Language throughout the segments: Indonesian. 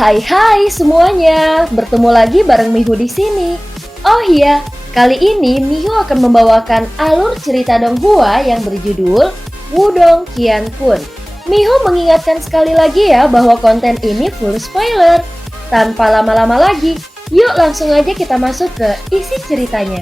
Hai semuanya, bertemu lagi bareng Mihu di sini. Oh iya, kali ini Mihu akan membawakan alur cerita Donghua yang berjudul Wudong Qiankun. Mihu mengingatkan sekali lagi ya bahwa konten ini full spoiler. Tanpa lama-lama lagi, yuk langsung aja kita masuk ke isi ceritanya.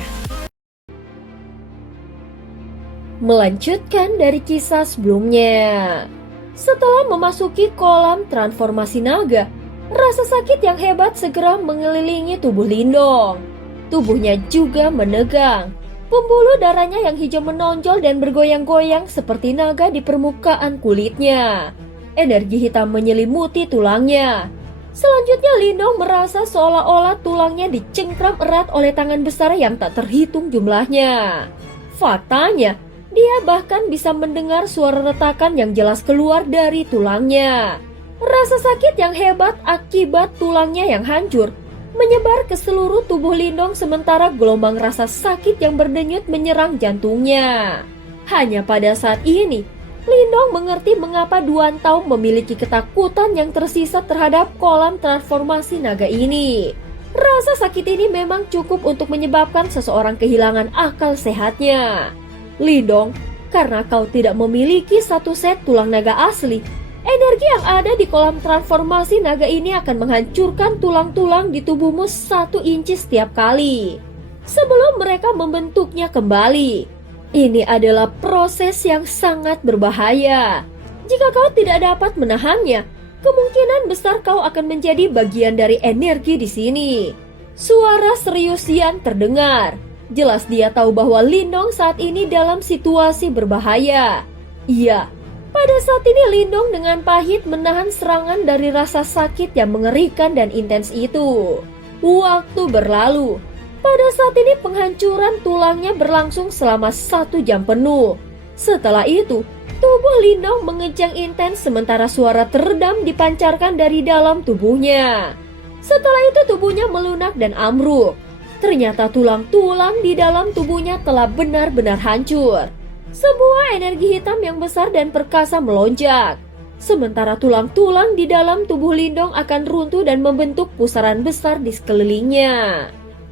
Melanjutkan dari kisah sebelumnya. Setelah memasuki kolam transformasi naga, rasa sakit yang hebat segera mengelilingi tubuh Lindong. Tubuhnya juga menegang. Pembuluh darahnya yang hijau menonjol dan bergoyang-goyang seperti naga di permukaan kulitnya. Energi hitam menyelimuti tulangnya. Selanjutnya Lindong merasa seolah-olah tulangnya dicengkram erat oleh tangan besar yang tak terhitung jumlahnya. Faktanya, dia bahkan bisa mendengar suara retakan yang jelas keluar dari tulangnya. Rasa sakit yang hebat akibat tulangnya yang hancur menyebar ke seluruh tubuh Lindong sementara gelombang rasa sakit yang berdenyut menyerang jantungnya. Hanya pada saat ini, Lindong mengerti mengapa Duan Tao memiliki ketakutan yang tersisa terhadap kolam transformasi naga ini. Rasa sakit ini memang cukup untuk menyebabkan seseorang kehilangan akal sehatnya. Lindong, karena kau tidak memiliki satu set tulang naga asli, energi yang ada di kolam transformasi naga ini akan menghancurkan tulang-tulang di tubuhmu 1 inci setiap kali sebelum mereka membentuknya kembali. Ini adalah proses yang sangat berbahaya. Jika kau tidak dapat menahannya, kemungkinan besar kau akan menjadi bagian dari energi di sini. Suara serius Yan terdengar. Jelas dia tahu bahwa Lindong saat ini dalam situasi berbahaya. Iya, pada saat ini Lindong dengan pahit menahan serangan dari rasa sakit yang mengerikan dan intens itu. Waktu berlalu. Pada saat ini penghancuran tulangnya berlangsung selama 1 jam penuh. Setelah itu, tubuh Lindong mengejang intens sementara suara teredam dipancarkan dari dalam tubuhnya. Setelah itu tubuhnya melunak dan ambruk. Ternyata tulang-tulang di dalam tubuhnya telah benar-benar hancur. Sebuah energi hitam yang besar dan perkasa melonjak. Sementara tulang-tulang di dalam tubuh Lindong akan runtuh dan membentuk pusaran besar di sekelilingnya.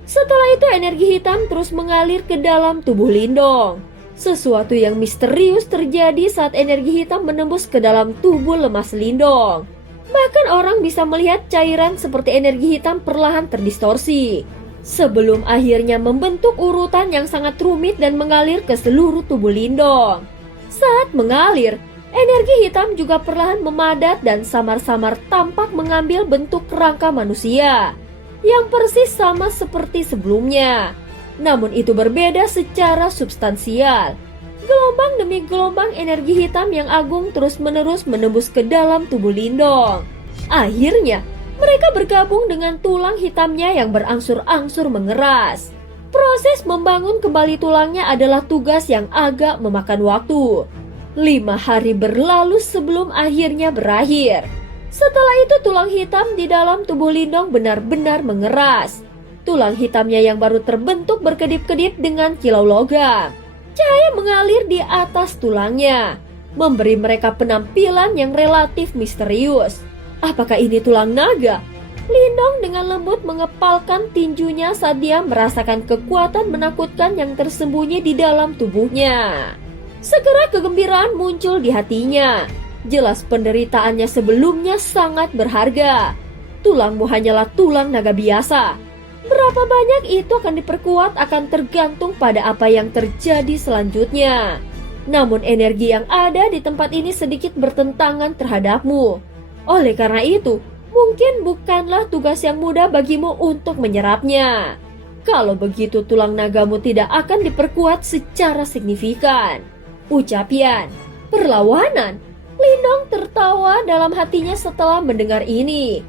Setelah itu energi hitam terus mengalir ke dalam tubuh Lindong. Sesuatu yang misterius terjadi saat energi hitam menembus ke dalam tubuh lemas Lindong. Bahkan orang bisa melihat cairan seperti energi hitam perlahan terdistorsi sebelum akhirnya membentuk urutan yang sangat rumit dan mengalir ke seluruh tubuh Lindong. Saat mengalir, energi hitam juga perlahan memadat dan samar-samar tampak mengambil bentuk kerangka manusia yang persis sama seperti sebelumnya. Namun itu berbeda secara substansial. Gelombang demi gelombang energi hitam yang agung terus-menerus menembus ke dalam tubuh Lindong. Akhirnya, mereka bergabung dengan tulang hitamnya yang berangsur-angsur mengeras. Proses membangun kembali tulangnya adalah tugas yang agak memakan waktu. 5 hari berlalu sebelum akhirnya berakhir. Setelah itu tulang hitam di dalam tubuh Lindong benar-benar mengeras. Tulang hitamnya yang baru terbentuk berkedip-kedip dengan kilau logam. Cahaya mengalir di atas tulangnya, memberi mereka penampilan yang relatif misterius. Apakah ini tulang naga? Lindong dengan lembut mengepalkan tinjunya saat dia merasakan kekuatan menakutkan yang tersembunyi di dalam tubuhnya. Segera kegembiraan muncul di hatinya. Jelas penderitaannya sebelumnya sangat berharga. Tulangmu hanyalah tulang naga biasa. Berapa banyak itu akan diperkuat akan tergantung pada apa yang terjadi selanjutnya. Namun energi yang ada di tempat ini sedikit bertentangan terhadapmu. Oleh karena itu, mungkin bukanlah tugas yang mudah bagimu untuk menyerapnya. Kalau begitu tulang nagamu tidak akan diperkuat secara signifikan. Ucap Yan. Perlawanan. Lindong tertawa dalam hatinya setelah mendengar ini.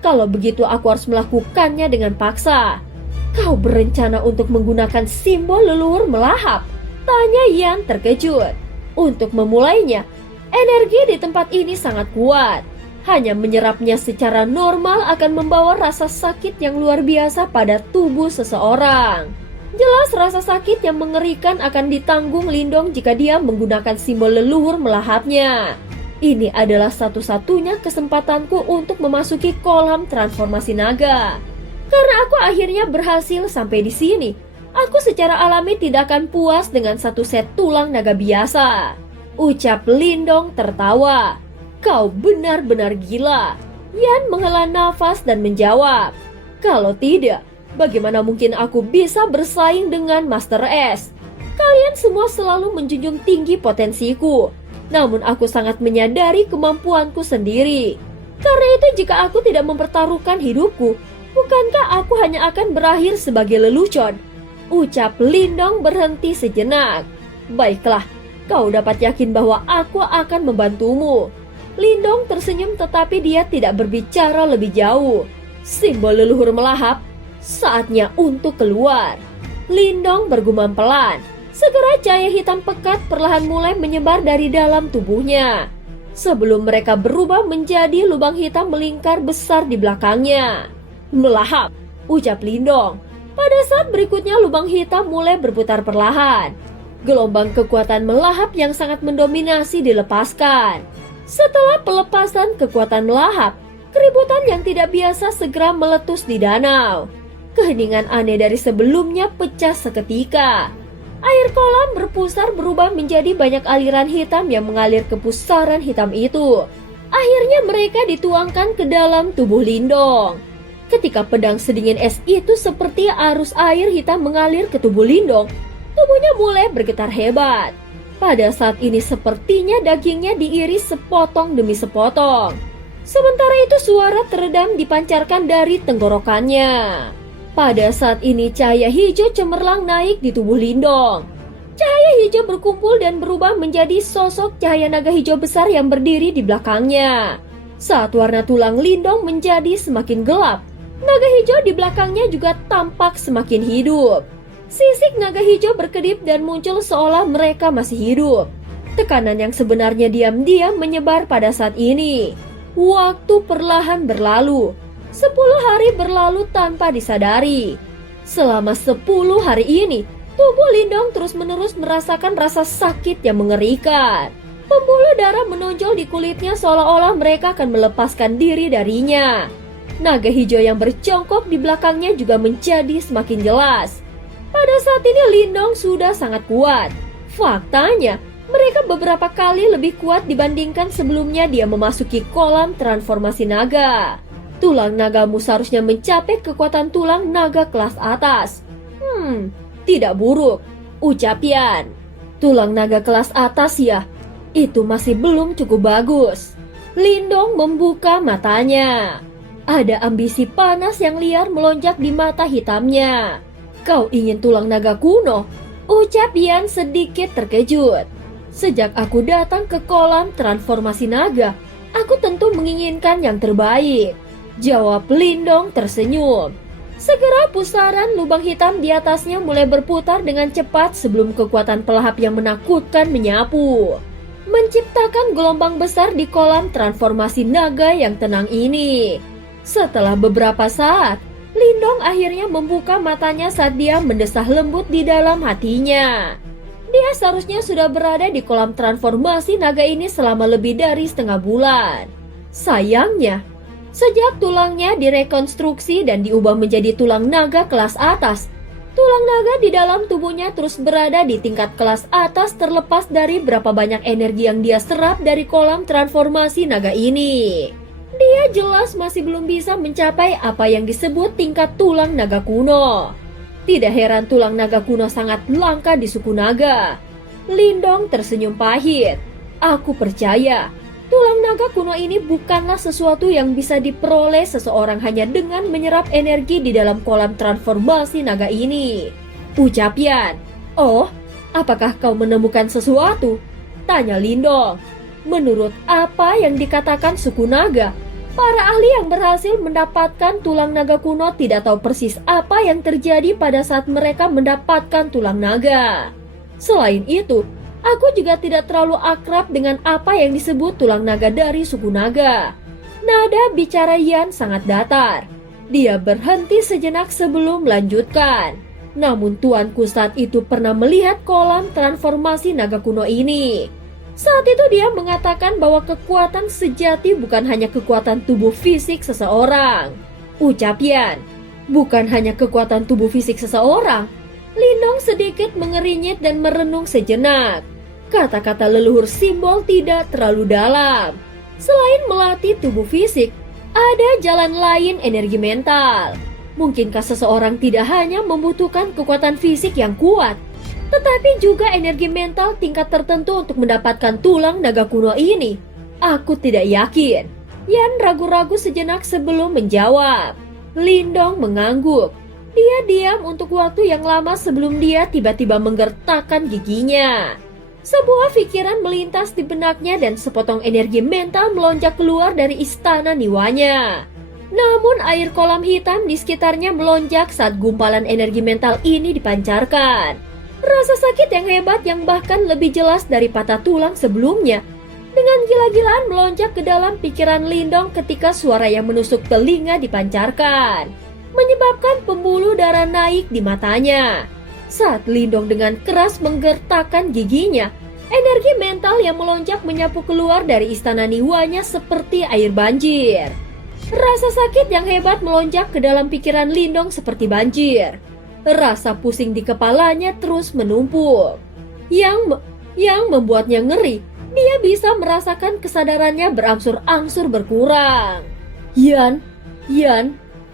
Kalau begitu aku harus melakukannya dengan paksa. Kau berencana untuk menggunakan simbol leluhur melahap? Tanya Yan terkejut. Untuk memulainya, energi di tempat ini sangat kuat. Hanya menyerapnya secara normal akan membawa rasa sakit yang luar biasa pada tubuh seseorang. Jelas rasa sakit yang mengerikan akan ditanggung Lindong jika dia menggunakan simbol leluhur melahapnya. Ini adalah satu-satunya kesempatanku untuk memasuki kolam transformasi naga. Karena aku akhirnya berhasil sampai di sini, aku secara alami tidak akan puas dengan satu set tulang naga biasa. Ucap Lindong tertawa. Kau benar-benar gila. Yan menghela nafas dan menjawab. Kalau tidak, bagaimana mungkin aku bisa bersaing dengan Master S? Kalian semua selalu menjunjung tinggi potensiku. Namun aku sangat menyadari kemampuanku sendiri. Karena itu jika aku tidak mempertaruhkan hidupku, bukankah aku hanya akan berakhir sebagai lelucon? Ucap Lindong berhenti sejenak. Baiklah, kau dapat yakin bahwa aku akan membantumu. Lindong tersenyum tetapi dia tidak berbicara lebih jauh. Simbol leluhur melahap, saatnya untuk keluar. Lindong bergumam pelan. Segera cahaya hitam pekat perlahan mulai menyebar dari dalam tubuhnya. Sebelum mereka berubah menjadi lubang hitam melingkar besar di belakangnya. Melahap, ucap Lindong. Pada saat berikutnya lubang hitam mulai berputar perlahan. Gelombang kekuatan melahap yang sangat mendominasi dilepaskan. Setelah pelepasan kekuatan melahap, keributan yang tidak biasa segera meletus di danau. Keheningan aneh dari sebelumnya pecah seketika. Air kolam berpusar berubah menjadi banyak aliran hitam yang mengalir ke pusaran hitam itu. Akhirnya mereka dituangkan ke dalam tubuh Lindong. Ketika pedang sedingin es itu seperti arus air hitam mengalir ke tubuh Lindong, tubuhnya mulai bergetar hebat. Pada saat ini sepertinya dagingnya diiris sepotong demi sepotong. Sementara itu suara teredam dipancarkan dari tenggorokannya. Pada saat ini cahaya hijau cemerlang naik di tubuh Lindong. Cahaya hijau berkumpul dan berubah menjadi sosok cahaya naga hijau besar yang berdiri di belakangnya. Saat warna tulang Lindong menjadi semakin gelap, naga hijau di belakangnya juga tampak semakin hidup. Sisik naga hijau berkedip dan muncul seolah mereka masih hidup. Tekanan yang sebenarnya diam-diam menyebar pada saat ini. Waktu perlahan berlalu. 10 hari berlalu tanpa disadari. Selama 10 hari ini, tubuh Lindong terus-menerus merasakan rasa sakit yang mengerikan. Pembuluh darah menonjol di kulitnya seolah-olah mereka akan melepaskan diri darinya. Naga hijau yang berjongkok di belakangnya juga menjadi semakin jelas. Pada saat ini Lindong sudah sangat kuat. Faktanya, mereka beberapa kali lebih kuat dibandingkan sebelumnya dia memasuki kolam transformasi naga. Tulang nagamu seharusnya mencapai kekuatan tulang naga kelas atas. Tidak buruk, ucap Yan. Tulang naga kelas atas ya, itu masih belum cukup bagus. Lindong membuka matanya. Ada ambisi panas yang liar melonjak di mata hitamnya. Kau ingin tulang naga kuno? Ucap Yan sedikit terkejut. Sejak aku datang ke kolam transformasi naga, aku tentu menginginkan yang terbaik. Jawab Lindong tersenyum. Segera pusaran lubang hitam di atasnya mulai berputar dengan cepat sebelum kekuatan pelahap yang menakutkan menyapu. Menciptakan gelombang besar di kolam transformasi naga yang tenang ini. Setelah beberapa saat, Lindong akhirnya membuka matanya saat dia mendesah lembut di dalam hatinya. Dia seharusnya sudah berada di kolam transformasi naga ini selama lebih dari setengah bulan. Sayangnya, sejak tulangnya direkonstruksi dan diubah menjadi tulang naga kelas atas, tulang naga di dalam tubuhnya terus berada di tingkat kelas atas terlepas dari berapa banyak energi yang dia serap dari kolam transformasi naga ini. Dia jelas masih belum bisa mencapai apa yang disebut tingkat tulang naga kuno. Tidak heran tulang naga kuno sangat langka di suku naga. Lindong tersenyum pahit. Aku percaya tulang naga kuno ini bukanlah sesuatu yang bisa diperoleh seseorang hanya dengan menyerap energi di dalam kolam transformasi naga ini. Ucap Yan. Oh, apakah kau menemukan sesuatu? Tanya Lindong. Menurut apa yang dikatakan suku naga, para ahli yang berhasil mendapatkan tulang naga kuno tidak tahu persis apa yang terjadi pada saat mereka mendapatkan tulang naga. Selain itu, aku juga tidak terlalu akrab dengan apa yang disebut tulang naga dari suku naga. Nada bicara Yan sangat datar. Dia berhenti sejenak sebelum melanjutkan. Namun tuanku saat itu pernah melihat kolam transformasi naga kuno ini. Saat itu dia mengatakan bahwa kekuatan sejati bukan hanya kekuatan tubuh fisik seseorang. Ucap Yan, bukan hanya kekuatan tubuh fisik seseorang. Lindong sedikit mengerinyit dan merenung sejenak. Kata-kata leluhur simbol tidak terlalu dalam. Selain melatih tubuh fisik, ada jalan lain energi mental. Mungkinkah seseorang tidak hanya membutuhkan kekuatan fisik yang kuat, tetapi juga energi mental tingkat tertentu untuk mendapatkan tulang naga kuno ini? Aku tidak yakin. Yan ragu-ragu sejenak sebelum menjawab. Lindong mengangguk. Dia diam untuk waktu yang lama sebelum dia tiba-tiba menggertakkan giginya. Sebuah pikiran melintas di benaknya dan sepotong energi mental melonjak keluar dari istana niwanya. Namun air kolam hitam di sekitarnya melonjak saat gumpalan energi mental ini dipancarkan. Rasa sakit yang hebat yang bahkan lebih jelas dari patah tulang sebelumnya dengan gila-gilaan melonjak ke dalam pikiran Lindong ketika suara yang menusuk telinga dipancarkan, menyebabkan pembuluh darah naik di matanya. Saat Lindong dengan keras menggertakkan giginya, energi mental yang melonjak menyapu keluar dari istana niwanya seperti air banjir. Rasa sakit yang hebat melonjak ke dalam pikiran Lindong seperti banjir. Rasa pusing di kepalanya terus menumpuk. Yang membuatnya ngeri, dia bisa merasakan kesadarannya berangsur-angsur berkurang. Yan,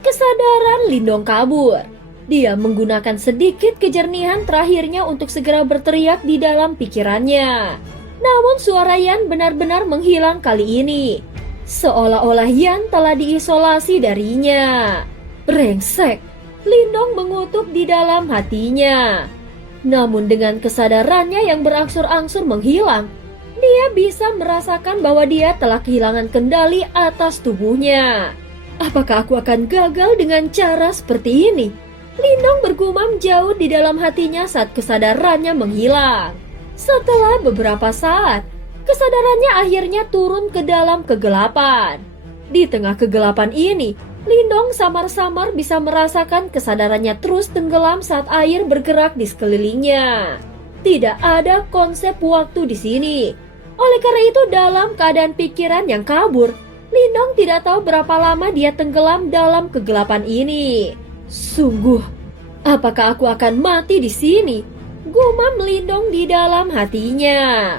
kesadaran Lindong kabur. Dia menggunakan sedikit kejernihan terakhirnya untuk segera berteriak di dalam pikirannya. Namun suara Yan benar-benar menghilang kali ini. Seolah-olah Yan telah diisolasi darinya. Brengsek, Lindong mengutuk di dalam hatinya. Namun dengan kesadarannya yang berangsur-angsur menghilang, dia bisa merasakan bahwa dia telah kehilangan kendali atas tubuhnya. Apakah aku akan gagal dengan cara seperti ini? Lindong bergumam jauh di dalam hatinya saat kesadarannya menghilang. Setelah beberapa saat, kesadarannya akhirnya turun ke dalam kegelapan. Di tengah kegelapan ini, Lindong samar-samar bisa merasakan kesadarannya terus tenggelam saat air bergerak di sekelilingnya. Tidak ada konsep waktu di sini. Oleh karena itu dalam keadaan pikiran yang kabur, Lindong tidak tahu berapa lama dia tenggelam dalam kegelapan ini. Sungguh, apakah aku akan mati di sini? Gumam Lindong di dalam hatinya.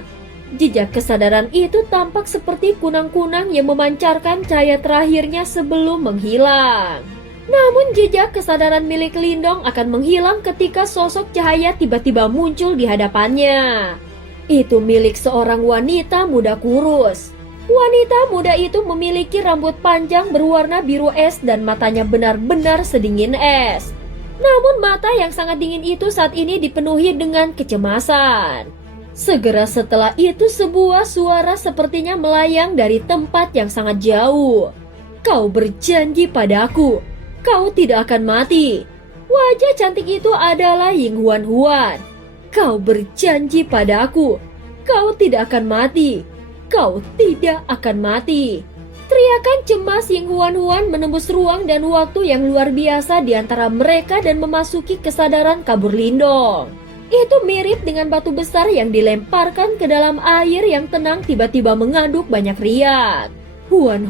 Jejak kesadaran itu tampak seperti kunang-kunang yang memancarkan cahaya terakhirnya sebelum menghilang. Namun jejak kesadaran milik Lindong akan menghilang ketika sosok cahaya tiba-tiba muncul di hadapannya. Itu milik seorang wanita muda kurus. Wanita muda itu memiliki rambut panjang berwarna biru es dan matanya benar-benar sedingin es. Namun mata yang sangat dingin itu saat ini dipenuhi dengan kecemasan. Segera setelah itu sebuah suara sepertinya melayang dari tempat yang sangat jauh. Kau berjanji padaku, kau tidak akan mati. Wajah cantik itu adalah Ying Huan. Kau berjanji padaku, kau tidak akan mati. Kau tidak akan mati. Teriakan cemas Ying Huan menembus ruang dan waktu yang luar biasa di antara mereka dan memasuki kesadaran kabur Lindong. Itu mirip dengan batu besar yang dilemparkan ke dalam air yang tenang tiba-tiba mengaduk banyak riak. Huan,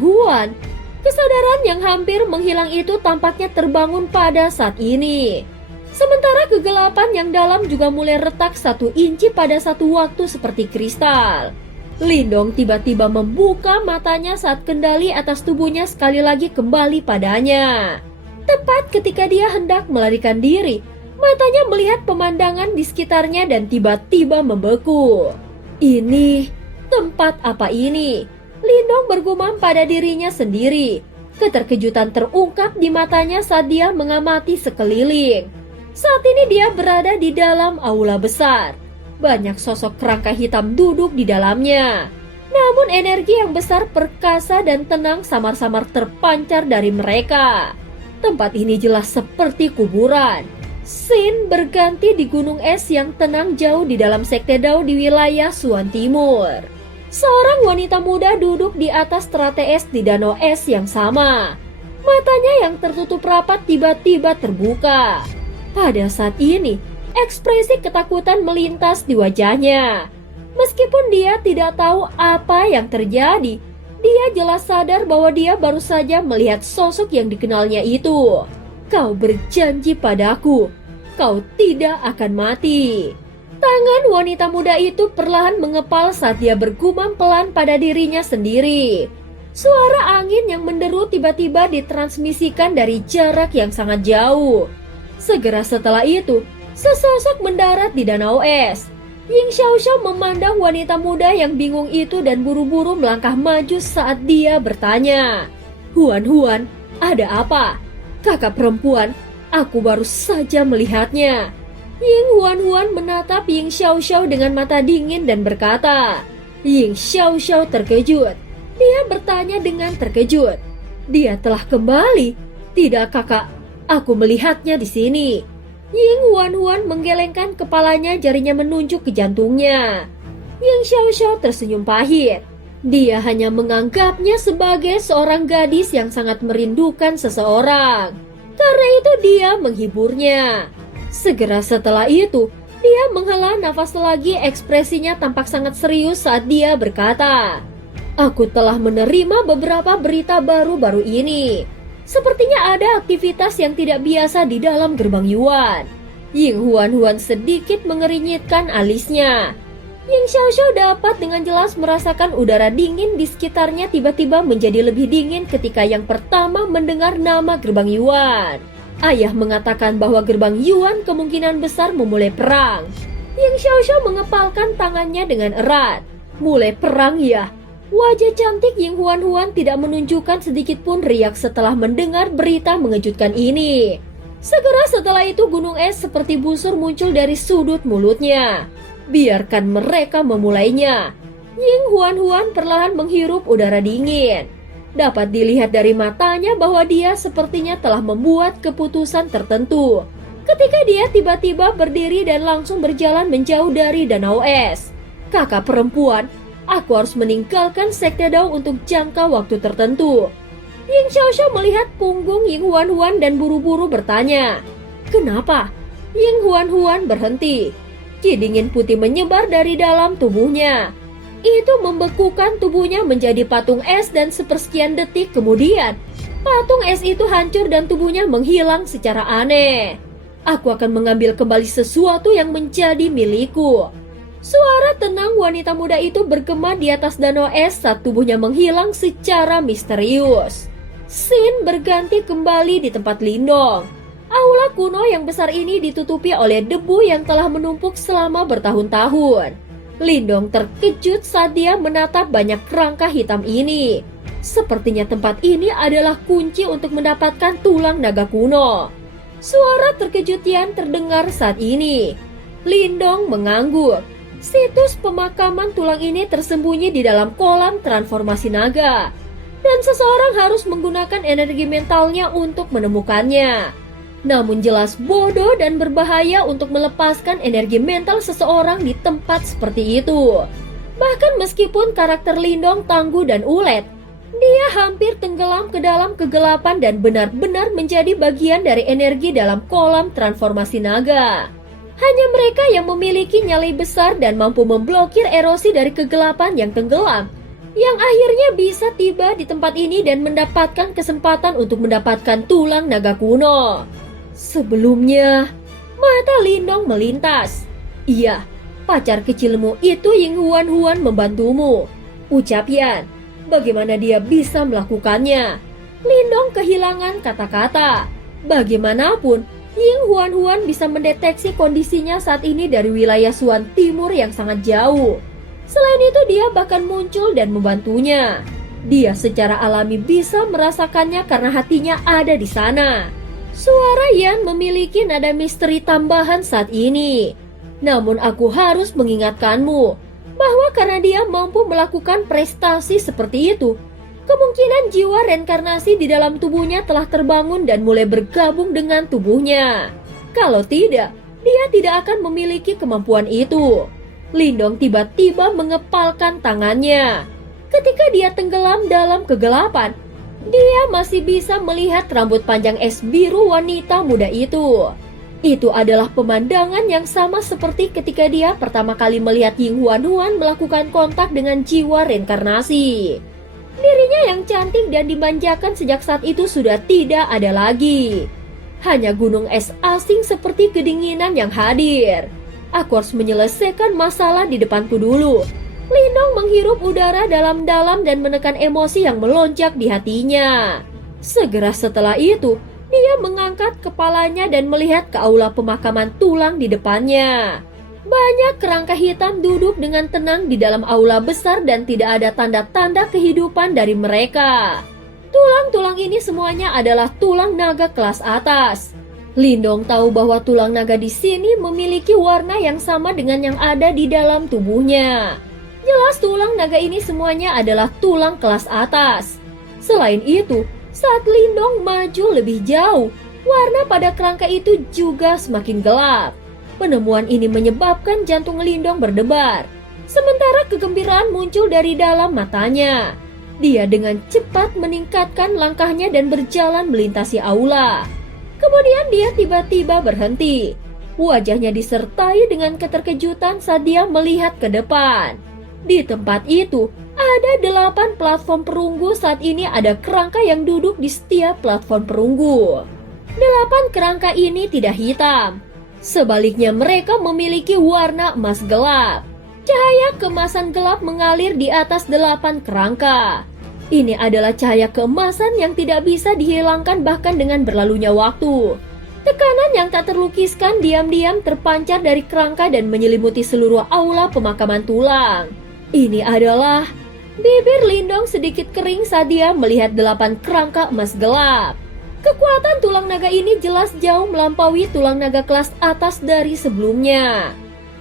kesadaran yang hampir menghilang itu tampaknya terbangun pada saat ini. Sementara kegelapan yang dalam juga mulai retak 1 inci pada satu waktu seperti kristal. Lindong tiba-tiba membuka matanya saat kendali atas tubuhnya sekali lagi kembali padanya. Tepat ketika dia hendak melarikan diri, matanya melihat pemandangan di sekitarnya dan tiba-tiba membeku. Ini, tempat apa ini? Lindong bergumam pada dirinya sendiri. Keterkejutan terungkap di matanya saat dia mengamati sekeliling. Saat ini dia berada di dalam aula besar. Banyak sosok kerangka hitam duduk di dalamnya. Namun energi yang besar, perkasa dan tenang samar-samar terpancar dari mereka. Tempat ini jelas seperti kuburan. Scene berganti di gunung es yang tenang jauh di dalam sekte Dao di wilayah Suan Timur. Seorang wanita muda duduk di atas teratai es di danau es yang sama. Matanya yang tertutup rapat tiba-tiba terbuka. Pada saat ini, ekspresi ketakutan melintas di wajahnya. Meskipun dia tidak tahu apa yang terjadi, dia jelas sadar bahwa dia baru saja melihat sosok yang dikenalnya itu. Kau berjanji padaku, kau tidak akan mati. Tangan wanita muda itu perlahan mengepal saat dia bergumam pelan pada dirinya sendiri. Suara angin yang menderu tiba-tiba ditransmisikan dari jarak yang sangat jauh. Segera setelah itu, sesosok mendarat di danau es. Ying Xiaoxiao memandang wanita muda yang bingung itu dan buru-buru melangkah maju saat dia bertanya, "Huan, ada apa?" "Kakak perempuan, aku baru saja melihatnya." Ying Huan menatap Ying Xiaoxiao dengan mata dingin dan berkata. Ying Xiaoxiao terkejut. Dia bertanya dengan terkejut, "Dia telah kembali?" "Tidak, kakak. Aku melihatnya di sini." Ying Huan menggelengkan kepalanya, jarinya menunjuk ke jantungnya. Ying Xiaoxiao tersenyum pahit. Dia hanya menganggapnya sebagai seorang gadis yang sangat merindukan seseorang. Karena itu dia menghiburnya. Segera setelah itu, dia menghela nafas lagi, ekspresinya tampak sangat serius saat dia berkata, "Aku telah menerima beberapa berita baru-baru ini. Sepertinya ada aktivitas yang tidak biasa di dalam gerbang Yuan." Ying Huan sedikit mengerinyitkan alisnya. Ying Xiaoxiao dapat dengan jelas merasakan udara dingin di sekitarnya tiba-tiba menjadi lebih dingin ketika yang pertama mendengar nama gerbang Yuan. Ayah mengatakan bahwa gerbang Yuan kemungkinan besar memulai perang. Ying Xiaoxiao mengepalkan tangannya dengan erat. "Mulai perang ya?" Wajah cantik Ying Huan tidak menunjukkan sedikit pun riak setelah mendengar berita mengejutkan ini. Segera setelah itu gunung es seperti busur muncul dari sudut mulutnya. "Biarkan mereka memulainya." Ying Huan perlahan menghirup udara dingin. Dapat dilihat dari matanya bahwa dia sepertinya telah membuat keputusan tertentu. Ketika dia tiba-tiba berdiri dan langsung berjalan menjauh dari danau es. "Kakak perempuan, aku harus meninggalkan Sekte Dao untuk jangka waktu tertentu." Ying Xiaoxiao melihat punggung Ying Huan dan buru-buru bertanya, "Kenapa?" Ying Huan berhenti. Ki dingin putih menyebar dari dalam tubuhnya. Itu membekukan tubuhnya menjadi patung es dan sepersekian detik kemudian, patung es itu hancur dan tubuhnya menghilang secara aneh. "Aku akan mengambil kembali sesuatu yang menjadi milikku." Suara tenang wanita muda itu bergema di atas danau es saat tubuhnya menghilang secara misterius. Scene berganti kembali di tempat Lindong. Aula kuno yang besar ini ditutupi oleh debu yang telah menumpuk selama bertahun-tahun. Lindong terkejut saat dia menatap banyak kerangka hitam ini. Sepertinya tempat ini adalah kunci untuk mendapatkan tulang naga kuno. Suara terkejutian terdengar saat ini. Lindong mengangguk. Situs pemakaman tulang ini tersembunyi di dalam kolam transformasi naga. Dan seseorang harus menggunakan energi mentalnya untuk menemukannya. Namun jelas bodoh dan berbahaya untuk melepaskan energi mental seseorang di tempat seperti itu. Bahkan meskipun karakter Lindong tangguh dan ulet, dia hampir tenggelam ke dalam kegelapan dan benar-benar menjadi bagian dari energi dalam kolam transformasi naga. Hanya mereka yang memiliki nyali besar dan mampu memblokir erosi dari kegelapan yang tenggelam, yang akhirnya bisa tiba di tempat ini dan mendapatkan kesempatan untuk mendapatkan tulang naga kuno. Sebelumnya, mata Lindong melintas. "Iya, pacar kecilmu itu Ying Huan membantumu," ucap Yan. Bagaimana dia bisa melakukannya? Lindong kehilangan kata-kata. Bagaimanapun, Ying Huan bisa mendeteksi kondisinya saat ini dari wilayah Suan Timur yang sangat jauh. Selain itu, dia bahkan muncul dan membantunya. Dia secara alami bisa merasakannya karena hatinya ada di sana. Suara Yan memiliki nada misteri tambahan saat ini. Namun aku harus mengingatkanmu bahwa karena dia mampu melakukan prestasi seperti itu, kemungkinan jiwa reinkarnasi di dalam tubuhnya telah terbangun dan mulai bergabung dengan tubuhnya. Kalau tidak, dia tidak akan memiliki kemampuan itu. Lindong tiba-tiba mengepalkan tangannya. Ketika dia tenggelam dalam kegelapan, dia masih bisa melihat rambut panjang es biru wanita muda itu. Itu adalah pemandangan yang sama seperti ketika dia pertama kali melihat Ying Huan melakukan kontak dengan jiwa reinkarnasi. Dirinya yang cantik dan dimanjakan sejak saat itu sudah tidak ada lagi. Hanya gunung es asing seperti kedinginan yang hadir. Aku harus menyelesaikan masalah di depanku dulu. Lindong menghirup udara dalam-dalam dan menekan emosi yang melonjak di hatinya. Segera setelah itu, dia mengangkat kepalanya dan melihat ke aula pemakaman tulang di depannya. Banyak kerangka hitam duduk dengan tenang di dalam aula besar dan tidak ada tanda-tanda kehidupan dari mereka. Tulang-tulang ini semuanya adalah tulang naga kelas atas. Lindong tahu bahwa tulang naga di sini memiliki warna yang sama dengan yang ada di dalam tubuhnya. Jelas tulang naga ini semuanya adalah tulang kelas atas. Selain itu, saat Lindong maju lebih jauh, warna pada kerangka itu juga semakin gelap. Penemuan ini menyebabkan jantung Lindong berdebar. Sementara kegembiraan muncul dari dalam matanya. Dia dengan cepat meningkatkan langkahnya dan berjalan melintasi aula. Kemudian dia tiba-tiba berhenti. Wajahnya disertai dengan keterkejutan saat dia melihat ke depan. Di tempat itu, ada 8 platform perunggu. Saat ini ada kerangka yang duduk di setiap platform perunggu. 8 kerangka ini tidak hitam. Sebaliknya mereka memiliki warna emas gelap. Cahaya keemasan gelap mengalir di atas 8 kerangka. Ini adalah cahaya keemasan yang tidak bisa dihilangkan bahkan dengan berlalunya waktu. Tekanan yang tak terlukiskan diam-diam terpancar dari kerangka dan menyelimuti seluruh aula pemakaman tulang. Ini adalah... Bibir Lindong sedikit kering saat dia melihat 8 kerangka emas gelap. Kekuatan tulang naga ini jelas jauh melampaui tulang naga kelas atas dari sebelumnya.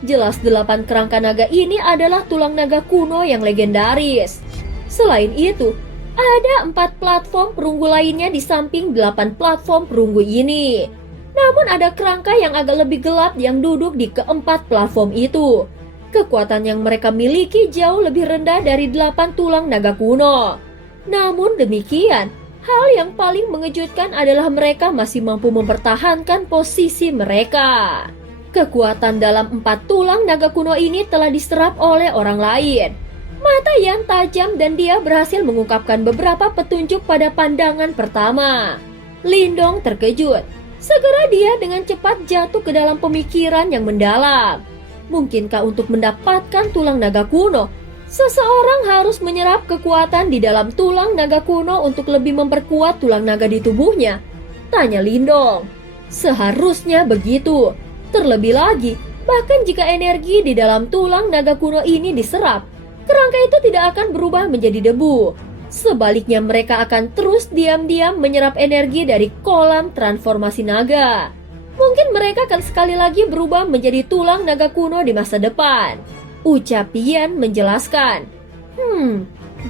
Jelas 8 kerangka naga ini adalah tulang naga kuno yang legendaris. Selain itu, ada 4 platform perunggu lainnya di samping 8 platform perunggu ini. Namun ada kerangka yang agak lebih gelap yang duduk di keempat platform itu. Kekuatan yang mereka miliki jauh lebih rendah dari 8 tulang naga kuno. Namun demikian, hal yang paling mengejutkan adalah mereka masih mampu mempertahankan posisi mereka. Kekuatan dalam 4 tulang naga kuno ini telah diserap oleh orang lain. Mata yang tajam dan dia berhasil mengungkapkan beberapa petunjuk pada pandangan pertama. Lindong terkejut. Segera dia dengan cepat jatuh ke dalam pemikiran yang mendalam. Mungkinkah untuk mendapatkan tulang naga kuno, seseorang harus menyerap kekuatan di dalam tulang naga kuno untuk lebih memperkuat tulang naga di tubuhnya? Tanya Lindong. Seharusnya begitu. Terlebih lagi, bahkan jika energi di dalam tulang naga kuno ini diserap, kerangka itu tidak akan berubah menjadi debu. Sebaliknya mereka akan terus diam-diam menyerap energi dari kolam transformasi naga. Mungkin mereka akan sekali lagi berubah menjadi tulang naga kuno di masa depan. Ucap Pian menjelaskan.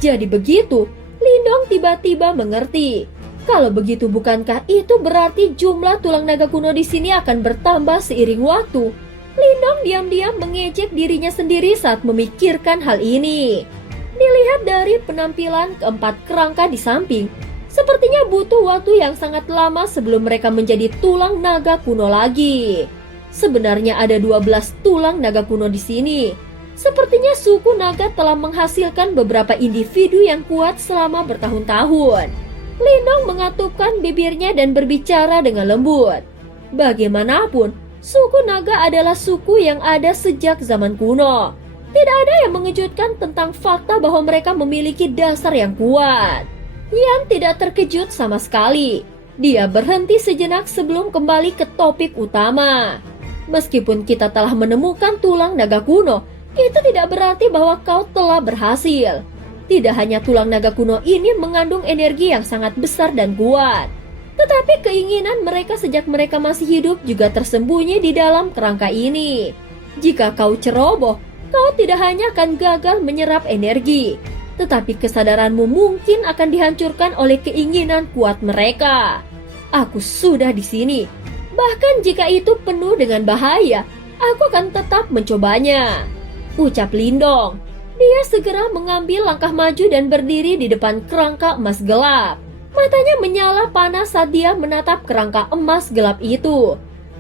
Jadi begitu. Lindong tiba-tiba mengerti. Kalau begitu bukankah itu berarti jumlah tulang naga kuno di sini akan bertambah seiring waktu? Lindong diam-diam mengejek dirinya sendiri saat memikirkan hal ini. Dilihat dari penampilan keempat kerangka di samping, sepertinya butuh waktu yang sangat lama sebelum mereka menjadi tulang naga kuno lagi. Sebenarnya ada 12 tulang naga kuno di sini. Sepertinya suku naga telah menghasilkan beberapa individu yang kuat selama bertahun-tahun. Lindong mengatupkan bibirnya dan berbicara dengan lembut. Bagaimanapun, suku naga adalah suku yang ada sejak zaman kuno. Tidak ada yang mengejutkan tentang fakta bahwa mereka memiliki dasar yang kuat. Yan tidak terkejut sama sekali. Dia berhenti sejenak sebelum kembali ke topik utama. Meskipun kita telah menemukan tulang naga kuno, itu tidak berarti bahwa kau telah berhasil. Tidak hanya tulang naga kuno ini mengandung energi yang sangat besar dan kuat, tetapi keinginan mereka sejak mereka masih hidup juga tersembunyi di dalam kerangka ini. Jika kau ceroboh, kau tidak hanya akan gagal menyerap energi, tetapi kesadaranmu mungkin akan dihancurkan oleh keinginan kuat mereka. Aku sudah di sini. Bahkan jika itu penuh dengan bahaya, aku akan tetap mencobanya. Ucap Lindong. Dia segera mengambil langkah maju dan berdiri di depan kerangka emas gelap. Matanya menyala panas saat dia menatap kerangka emas gelap itu.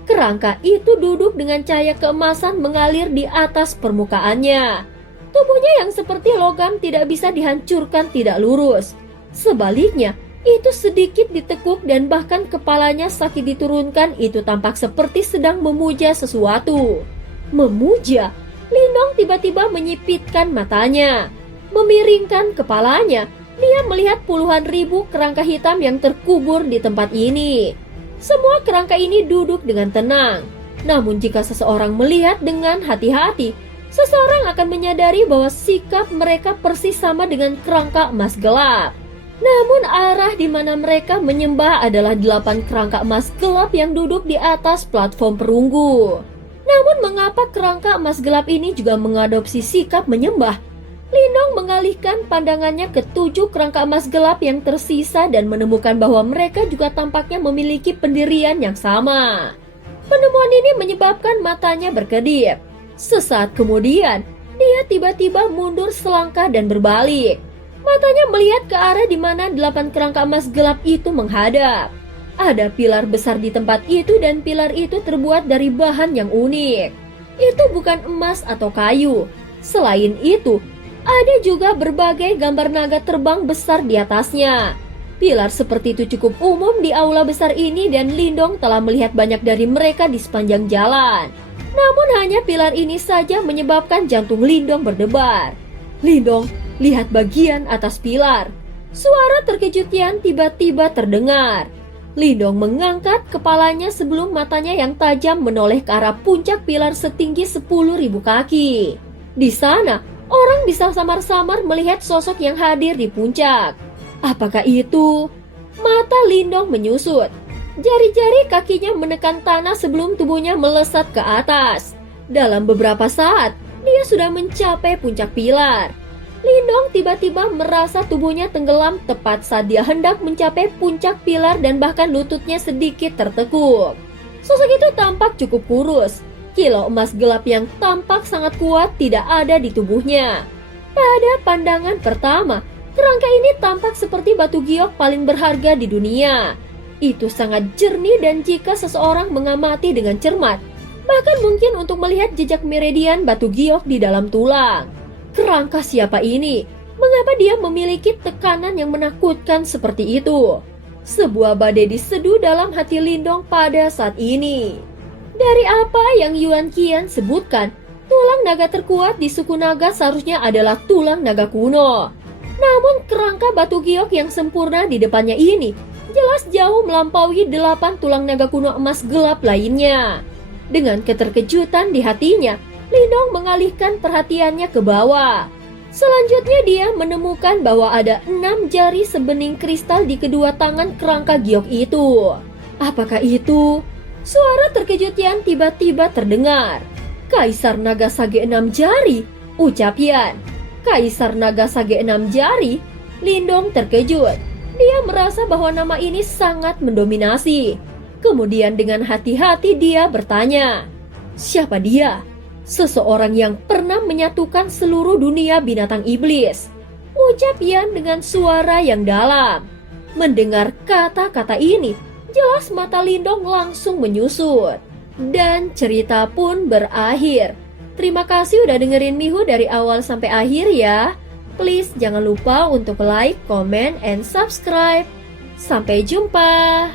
Kerangka itu duduk dengan cahaya keemasan mengalir di atas permukaannya. Tubuhnya yang seperti logam tidak bisa dihancurkan tidak lurus. Sebaliknya, itu sedikit ditekuk dan bahkan kepalanya sakit diturunkan itu tampak seperti sedang memuja sesuatu. Memuja, Lindong tiba-tiba menyipitkan matanya. Memiringkan kepalanya, dia melihat puluhan ribu kerangka hitam yang terkubur di tempat ini. Semua kerangka ini duduk dengan tenang. Namun jika seseorang melihat dengan hati-hati, seseorang akan menyadari bahwa sikap mereka persis sama dengan kerangka emas gelap. Namun arah di mana mereka menyembah adalah 8 kerangka emas gelap yang duduk di atas platform perunggu. Namun mengapa kerangka emas gelap ini juga mengadopsi sikap menyembah? Lindong mengalihkan pandangannya ke 7 kerangka emas gelap yang tersisa dan menemukan bahwa mereka juga tampaknya memiliki pendirian yang sama. Penemuan ini menyebabkan matanya berkedip. Sesaat kemudian, dia tiba-tiba mundur selangkah dan berbalik. Matanya melihat ke arah di mana 8 kerangka emas gelap itu menghadap. Ada pilar besar di tempat itu dan pilar itu terbuat dari bahan yang unik. Itu bukan emas atau kayu. Selain itu, ada juga berbagai gambar naga terbang besar di atasnya. Pilar seperti itu cukup umum di aula besar ini dan Lindong telah melihat banyak dari mereka di sepanjang jalan. Namun hanya pilar ini saja menyebabkan jantung Lindong berdebar. Lindong, lihat bagian atas pilar. Suara terkejutian tiba-tiba terdengar. Lindong mengangkat kepalanya sebelum matanya yang tajam menoleh ke arah puncak pilar setinggi 10.000 kaki. Di sana, orang bisa samar-samar melihat sosok yang hadir di puncak. Apakah itu? Mata Lindong menyusut. Jari-jari kakinya menekan tanah sebelum tubuhnya melesat ke atas. Dalam beberapa saat, dia sudah mencapai puncak pilar. Lindong tiba-tiba merasa tubuhnya tenggelam tepat saat dia hendak mencapai puncak pilar dan bahkan lututnya sedikit tertekuk. Sosok itu tampak cukup kurus. Kilau emas gelap yang tampak sangat kuat tidak ada di tubuhnya. Pada pandangan pertama, kerangka ini tampak seperti batu giok paling berharga di dunia. Itu sangat jernih dan jika seseorang mengamati dengan cermat, bahkan mungkin untuk melihat jejak meridian batu giok di dalam tulang. Kerangka siapa ini? Mengapa dia memiliki tekanan yang menakutkan seperti itu? Sebuah badai diseduh dalam hati Lindong pada saat ini. Dari apa yang Yuan Qian sebutkan, tulang naga terkuat di suku naga seharusnya adalah tulang naga kuno. Namun kerangka batu giok yang sempurna di depannya ini jelas jauh melampaui 8 tulang naga kuno emas gelap lainnya. Dengan keterkejutan di hatinya, Lindong mengalihkan perhatiannya ke bawah. Selanjutnya dia menemukan bahwa ada 6 jari sebening kristal di kedua tangan kerangka giok itu. Apakah itu? Suara terkejutian tiba-tiba terdengar. Kaisar Naga Sage 6 jari, ucap Yan. Kaisar Naga Sage 6 jari? Lindong terkejut. Dia merasa bahwa nama ini sangat mendominasi. Kemudian dengan hati-hati dia bertanya, siapa dia? Seseorang yang pernah menyatukan seluruh dunia binatang iblis, ucap Yan dengan suara yang dalam. Mendengar kata-kata ini, jelas mata Lindong langsung menyusut. Dan cerita pun berakhir. Terima kasih udah dengerin Mihu dari awal sampai akhir ya. Please jangan lupa untuk like, comment, and subscribe. Sampai jumpa.